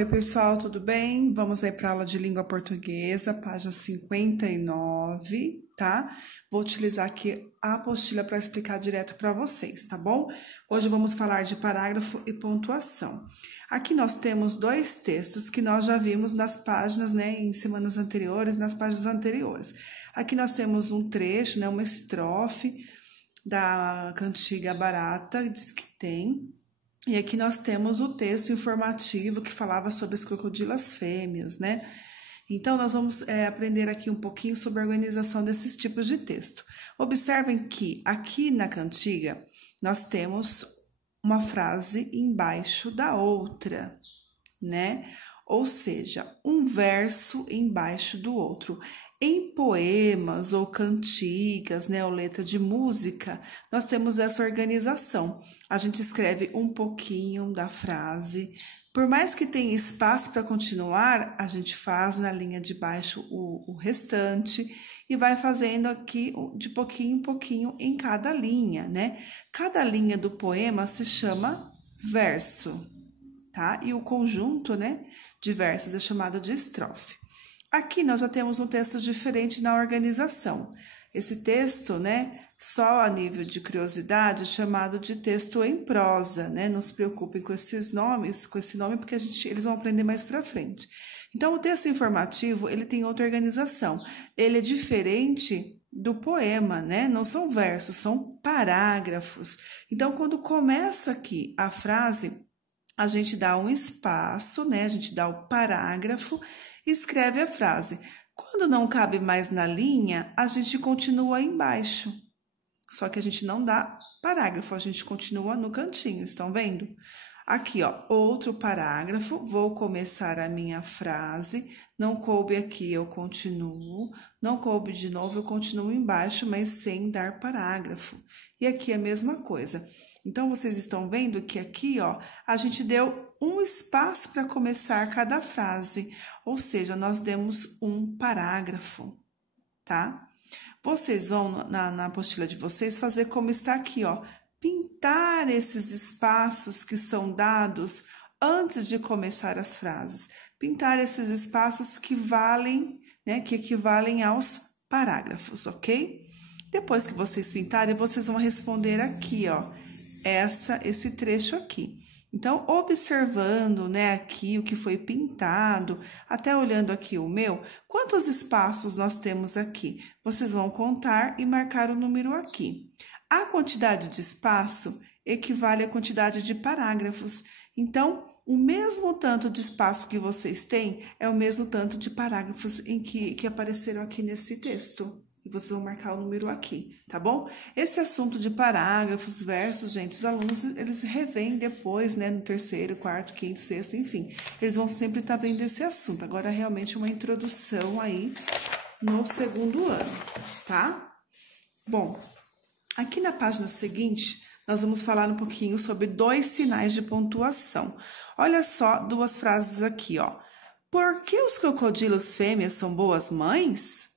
Oi, pessoal, tudo bem? Vamos aí para a aula de língua portuguesa, página 59, tá? Vou utilizar aqui a apostila para explicar direto para vocês, tá bom? Hoje vamos falar de parágrafo e pontuação. Aqui nós temos dois textos que nós já vimos nas páginas, né, em semanas anteriores, nas páginas anteriores. Aqui nós temos um trecho, né, uma estrofe da cantiga Barata, diz que tem. E aqui nós temos o texto informativo que falava sobre as crocodilas fêmeas, né? Então, nós vamos aprender aqui um pouquinho sobre a organização desses tipos de texto. Observem que aqui na cantiga nós temos uma frase embaixo da outra, né? Ou seja, um verso embaixo do outro. Em poemas ou cantigas, né, ou letra de música, nós temos essa organização. A gente escreve um pouquinho da frase. Por mais que tenha espaço para continuar, a gente faz na linha de baixo o restante e vai fazendo aqui de pouquinho em pouquinho em cada linha, né? Cada linha do poema se chama verso, tá? E o conjunto, né, de versos é chamado de estrofe. Aqui nós já temos um texto diferente na organização. Esse texto, né, só a nível de curiosidade, chamado de texto em prosa, né? Não se preocupem com esses nomes, com esse nome, porque eles vão aprender mais para frente. Então, o texto informativo, ele tem outra organização. Ele é diferente do poema, né? Não são versos, são parágrafos. Então, quando começa aqui a frase, a gente dá um espaço, né? A gente dá o parágrafo e escreve a frase. Quando não cabe mais na linha, a gente continua embaixo. Só que a gente não dá parágrafo, a gente continua no cantinho, estão vendo? Aqui, ó, outro parágrafo, vou começar a minha frase, não coube aqui, eu continuo, não coube de novo, eu continuo embaixo, mas sem dar parágrafo. E aqui a mesma coisa. Então, vocês estão vendo que aqui, ó, a gente deu um espaço para começar cada frase, ou seja, nós demos um parágrafo, tá? Vocês vão, na apostila de vocês, fazer como está aqui, ó, pintar esses espaços que são dados antes de começar as frases. Pintar esses espaços que valem, né, que equivalem aos parágrafos, ok? Depois que vocês pintarem, vocês vão responder aqui, ó, esse trecho aqui. Então, observando, né, aqui o que foi pintado, até olhando aqui o meu, quantos espaços nós temos aqui? Vocês vão contar e marcar o número aqui. A quantidade de espaço equivale à quantidade de parágrafos. Então, o mesmo tanto de espaço que vocês têm é o mesmo tanto de parágrafos que apareceram aqui nesse texto. E vocês vão marcar o número aqui, tá bom? Esse assunto de parágrafos, versos, gente, os alunos, eles revêm depois, né, no terceiro, quarto, quinto, sexto, enfim. Eles vão sempre estar vendo esse assunto. Agora, realmente, uma introdução aí no segundo ano, tá? Bom, aqui na página seguinte, nós vamos falar um pouquinho sobre dois sinais de pontuação. Olha só, duas frases aqui, ó. Por que os crocodilos fêmeas são boas mães?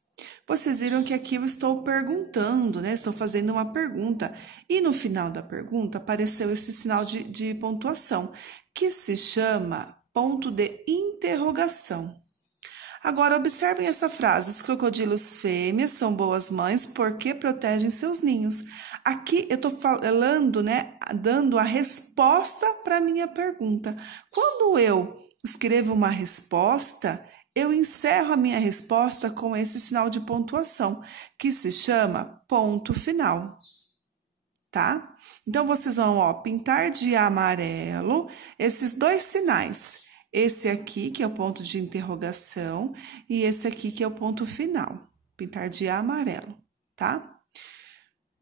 Vocês viram que aqui eu estou perguntando, né? Estou fazendo uma pergunta. E no final da pergunta apareceu esse sinal de pontuação, que se chama ponto de interrogação. Agora, observem essa frase. Os crocodilos fêmeas são boas mães porque protegem seus ninhos. Aqui eu estou falando, né? Dando a resposta para a minha pergunta. Quando eu escrevo uma resposta, eu encerro a minha resposta com esse sinal de pontuação, que se chama ponto final, tá? Então, vocês vão, ó, pintar de amarelo esses dois sinais. Esse aqui, que é o ponto de interrogação, e esse aqui, que é o ponto final. Pintar de amarelo, tá?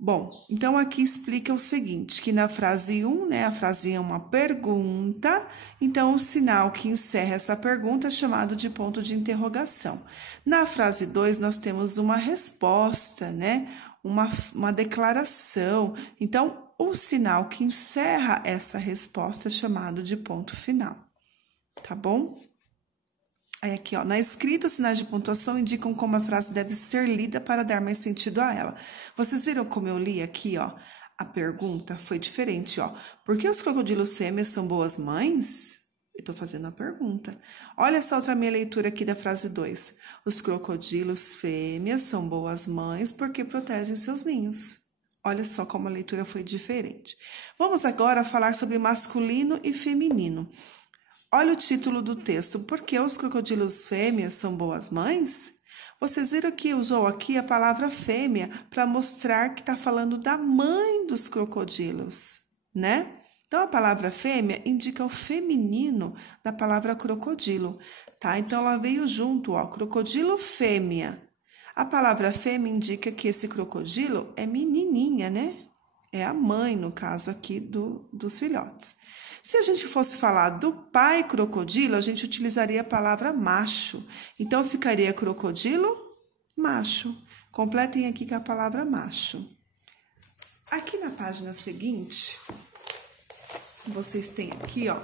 Bom, então aqui explica o seguinte, que na frase 1, né, a frase é uma pergunta, então o sinal que encerra essa pergunta é chamado de ponto de interrogação. Na frase 2, nós temos uma resposta, né, uma declaração, então o sinal que encerra essa resposta é chamado de ponto final, tá bom? Aí aqui, ó, na escrita, os sinais de pontuação indicam como a frase deve ser lida para dar mais sentido a ela. Vocês viram como eu li aqui, ó? A pergunta foi diferente, ó. Por que os crocodilos fêmeas são boas mães? Eu tô fazendo a pergunta. Olha só outra minha leitura aqui da frase 2. Os crocodilos fêmeas são boas mães porque protegem seus ninhos. Olha só como a leitura foi diferente. Vamos agora falar sobre masculino e feminino. Olha o título do texto. Por que os crocodilos fêmeas são boas mães? Vocês viram que usou aqui a palavra fêmea para mostrar que está falando da mãe dos crocodilos, né? Então, a palavra fêmea indica o feminino da palavra crocodilo, tá? Então, ela veio junto, ó, crocodilo fêmea. A palavra fêmea indica que esse crocodilo é menininha, né? É a mãe, no caso aqui, dos filhotes. Se a gente fosse falar do pai crocodilo, a gente utilizaria a palavra macho. Então, ficaria crocodilo macho. Completem aqui com a palavra macho. Aqui na página seguinte, vocês têm aqui, ó,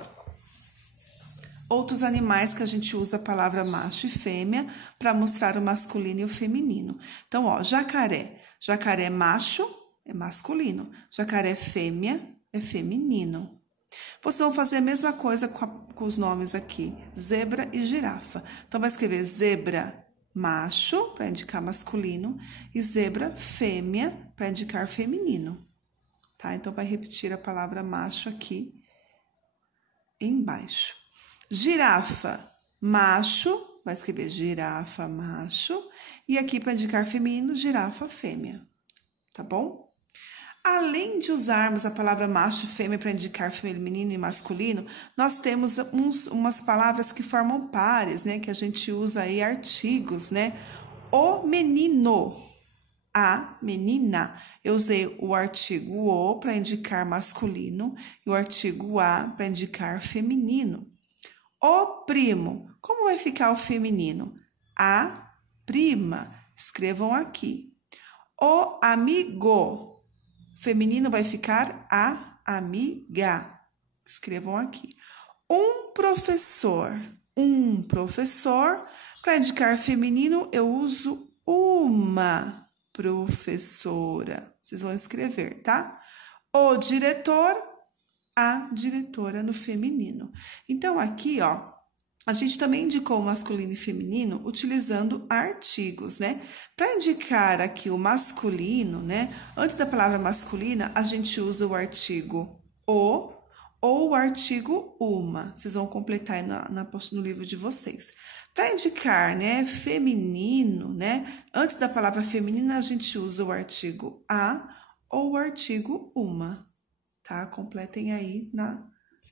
outros animais que a gente usa a palavra macho e fêmea para mostrar o masculino e o feminino. Então, ó, jacaré. Jacaré macho é masculino. Jacaré fêmea é feminino. Vocês vão fazer a mesma coisa com os nomes aqui, zebra e girafa. Então, vai escrever zebra macho para indicar masculino e zebra fêmea para indicar feminino. Tá? Então, vai repetir a palavra macho aqui embaixo. Girafa, macho, vai escrever girafa, macho. E aqui, para indicar feminino, girafa, fêmea. Tá bom? Além de usarmos a palavra macho e fêmea para indicar feminino e masculino, nós temos umas palavras que formam pares, né? Que a gente usa aí artigos, né? O menino. A menina, eu usei o artigo o para indicar masculino e o artigo a para indicar feminino. O primo, como vai ficar o feminino? A prima, escrevam aqui. O amigo, feminino vai ficar a amiga, escrevam aqui. Um professor, para indicar feminino eu uso uma professora. Vocês vão escrever, tá? O diretor, a diretora no feminino. Então, aqui, ó, a gente também indicou o masculino e feminino utilizando artigos, né? Para indicar aqui o masculino, né? Antes da palavra masculina, a gente usa o artigo o ou o artigo uma. Vocês vão completar aí no livro de vocês. Para indicar, né, feminino, né? Antes da palavra feminina, a gente usa o artigo a ou o artigo uma, tá? Completem aí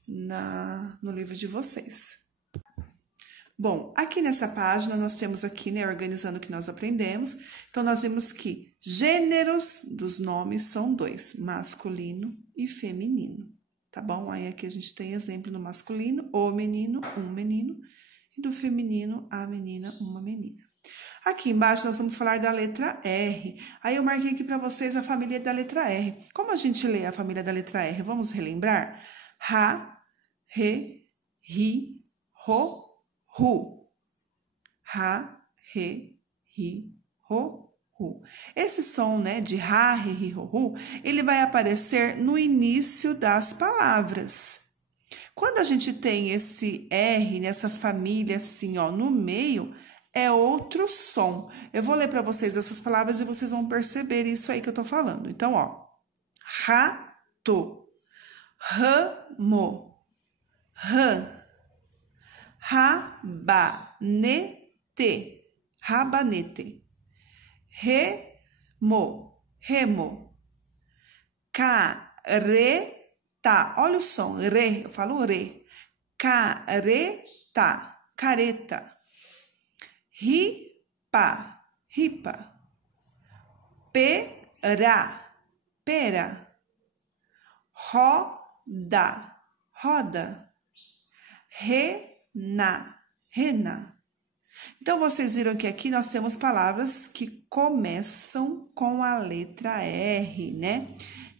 no livro de vocês. Bom, aqui nessa página, nós temos aqui, né, organizando o que nós aprendemos. Então, nós vimos que gêneros dos nomes são 2, masculino e feminino. Tá bom? Aí aqui a gente tem exemplo no masculino, o menino, um menino, e do feminino, a menina, uma menina. Aqui embaixo nós vamos falar da letra R. Aí eu marquei aqui para vocês a família da letra R. Como a gente lê a família da letra R? Vamos relembrar? Ra, re, ri, ro, ru. Ra, re, ri, ro, ru. Esse som, né, de ra, re, ri, ro, ru, ele vai aparecer no início das palavras. Quando a gente tem esse R nessa família assim, ó, no meio, é outro som. Eu vou ler para vocês essas palavras e vocês vão perceber isso aí que eu tô falando. Então, ó, rato, ramo, rã, rabanete, rabanete, remo, remo, careta, olha o som, re, eu falo re, careta, careta, ripa, ripa, pera, pera, roda, roda, rena, rena. Então, vocês viram que aqui nós temos palavras que começam com a letra R, né?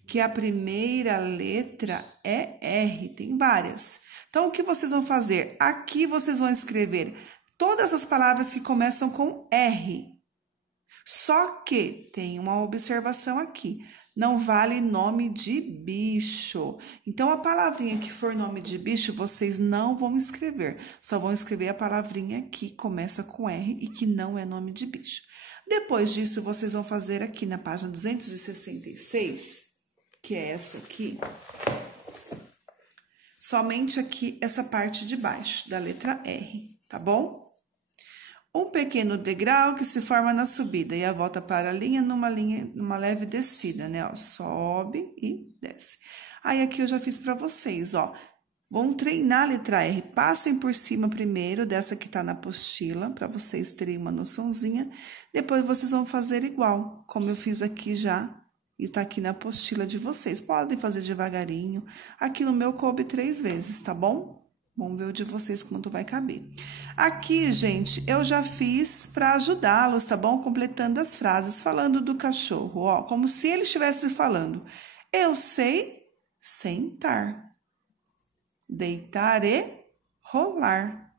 Que a primeira letra é R, tem várias. Então, o que vocês vão fazer? Aqui vocês vão escrever todas as palavras que começam com R. Só que tem uma observação aqui. Não vale nome de bicho. Então, a palavrinha que for nome de bicho, vocês não vão escrever. Só vão escrever a palavrinha que começa com R e que não é nome de bicho. Depois disso, vocês vão fazer aqui na página 266, que é essa aqui, somente aqui essa parte de baixo da letra R, tá bom? Um pequeno degrau que se forma na subida e a volta para a linha, numa leve descida, né? Ó, sobe e desce. Aí, aqui eu já fiz para vocês, ó. Vão treinar a letra R. Passem por cima primeiro dessa que tá na apostila, para vocês terem uma noçãozinha. Depois, vocês vão fazer igual, como eu fiz aqui já. E tá aqui na apostila de vocês. Podem fazer devagarinho. Aqui no meu coube 3 vezes, tá bom? Vamos ver o de vocês quanto vai caber. Aqui, gente, eu já fiz para ajudá-los, tá bom? Completando as frases, falando do cachorro, ó. Como se ele estivesse falando. Eu sei sentar, deitar e rolar.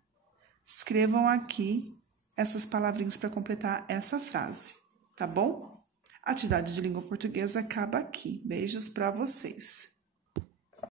Escrevam aqui essas palavrinhas para completar essa frase, tá bom? A atividade de língua portuguesa acaba aqui. Beijos para vocês.